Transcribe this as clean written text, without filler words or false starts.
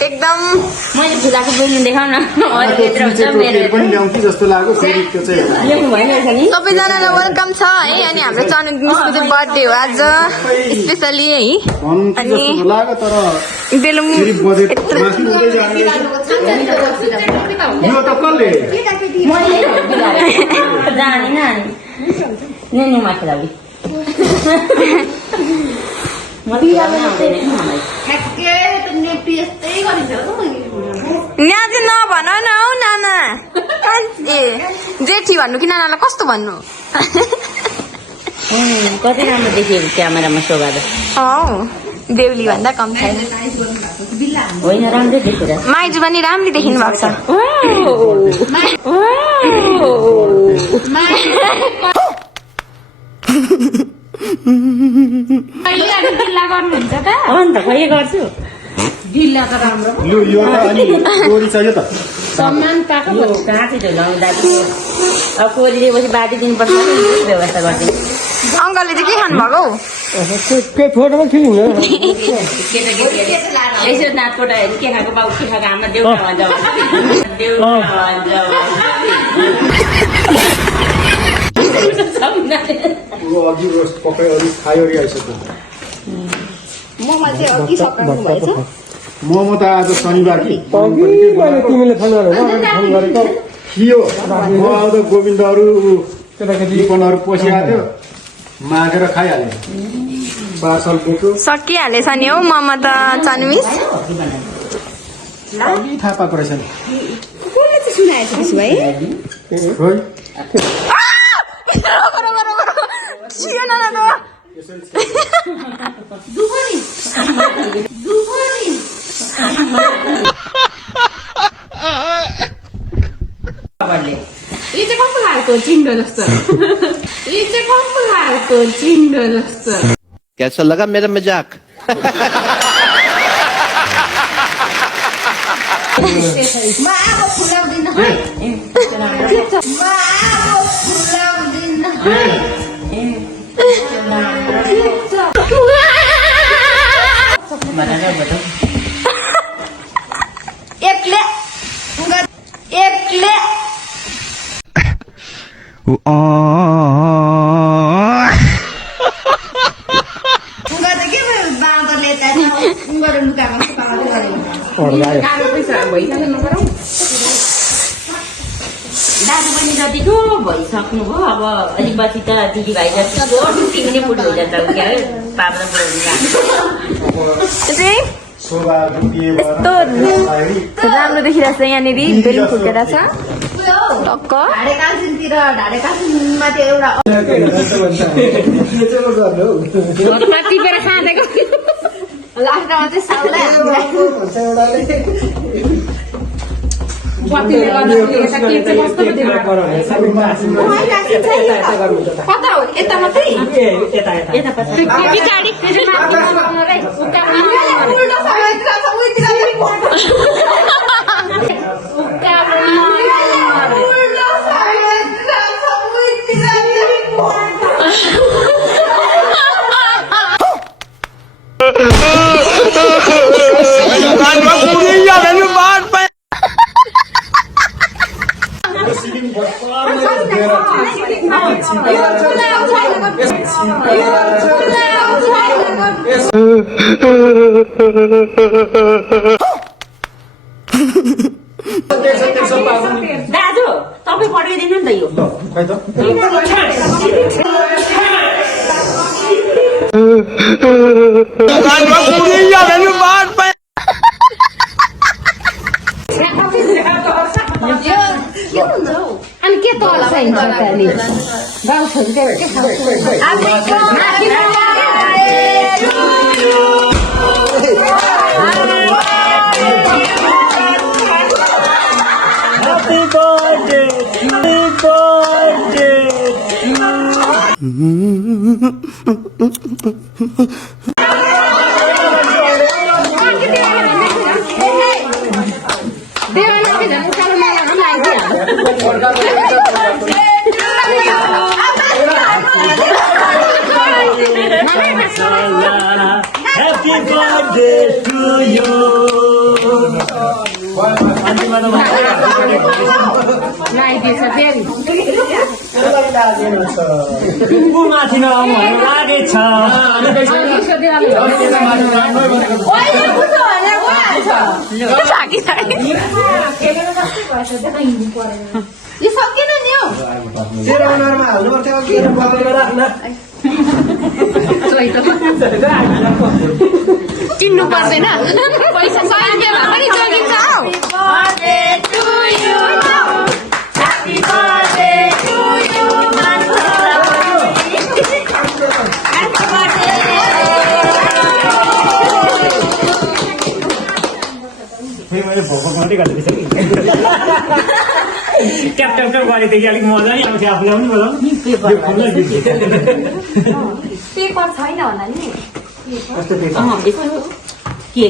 एकदम मैले फुलाको बुझ्नु देखाउन सबैजनालाई वेलकम छ है अनि हाम्रो चानु मिसको चाहिँ बर्थडे हो आज स्पेसली है अनि बेलुङ यहाँ चाहिँ नभन न हौ नाना ए जेठी भन्नु कि नानालाई कस्तो भन्नु कति राम्रो देखिएको क्यामेरामा शोभा देउली भन्दा कम छैन होइन राम्रै देखेर माइजू पनि राम्रै देखिनु भएको छ अन्त खै गर्छु ढिल्ला त राम्रो सम्मान पाएको काँचै झुलाउँदा अब कोरिदिएपछि बाटी दिनुपर्छ व्यवस्था गरिदिनु अङ्कलले चाहिँ के खानु भएको यसो नाचकोटाहरू के खाएको बाउ के खाएको आमा देउता भन्छ मोमो त आज शनिबार कि तिमीले फोन गरेको थियो म आउँदा गोविन्दहरू लिपनहरू पसिआएको थियो मागेर खाइहाल्यो पार्सल बोक्यो सकिहालेछ नि हौ ममा त चानु मिस थाहा पाएको रहेछ नि कैसा लगा मेरा मजाक दाजु पनि जतिको भइसक्नु भयो अब अलिक पछि त दिदी भाइ जतिको तिमी नै बुढी हुँदैन क्या पापा राम्रो देखिरहेको छ यहाँनिर बेलुङ फुकेर छ टक्क टिपेर खाँदेको लास्टमा चाहिँ साउलाई कता हो यता मात्रै दाजु तपाईँ पठाइदिनु नि त यो अनि के तल चाहिन्छ गाउँ छोरी के Happy birthday! लगाइदिएछ फेरि माथिमा लागेछ यो सकिन नि हौ किन्नु पर्दैन पैसा सय रुपियाँ भए पनि जोगिन्छ हौ क्याप्टन गरेदेखि अलिक मजा नि आउँछ आफूलाई पनि बोलाउनु पेपर छैन होला नि के